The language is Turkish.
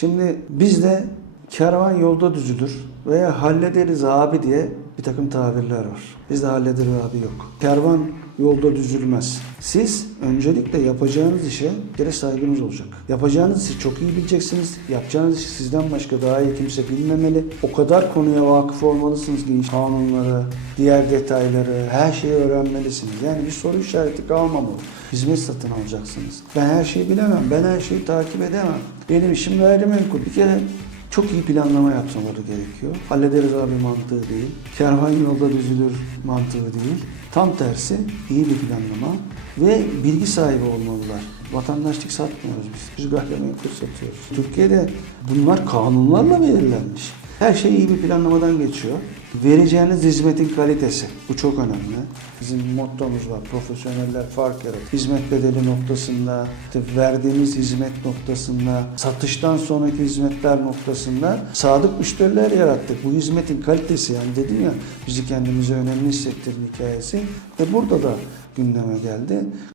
Şimdi bizde kervan yolda düzülür veya hallederiz abi diye bir takım tabirler var. Bizde hallederiz abi yok. Kervan yolda düzülmez. Siz öncelikle yapacağınız işe geri saygınız olacak. Yapacağınız işi çok iyi bileceksiniz. Yapacağınız işi sizden başka daha iyi kimse bilmemeli. O kadar konuya vakıf olmalısınız ki kanunları, diğer detayları, her şeyi öğrenmelisiniz. Yani bir soru işareti kalmamalı. Hizmet satın alacaksınız. Ben her şeyi bilemem. Ben her şeyi takip edemem. Benim işim gayrimenkul. Bir kere çok iyi planlama yapmaları gerekiyor. Hallederiz abi mantığı değil. Kervan yolda düzülür mantığı değil. Tam tersi iyi bir planlama ve bilgi sahibi olmalılar. Vatandaşlık satmıyoruz biz. Biz gayrimenkul satıyoruz. Türkiye'de bunlar kanunlarla belirlenmiş. Her şey iyi bir planlamadan geçiyor. Vereceğiniz hizmetin kalitesi. Bu çok önemli. Bizim mottomuz var. Profesyoneller fark yaratır. Hizmet bedeli noktasında, işte verdiğimiz hizmet noktasında, satıştan sonraki hizmetler noktasında sadık müşteriler yarattık. Bu hizmetin kalitesi yani dedim ya bizi kendimize önemli hissettirin hikayesi ve burada da gündeme geldi.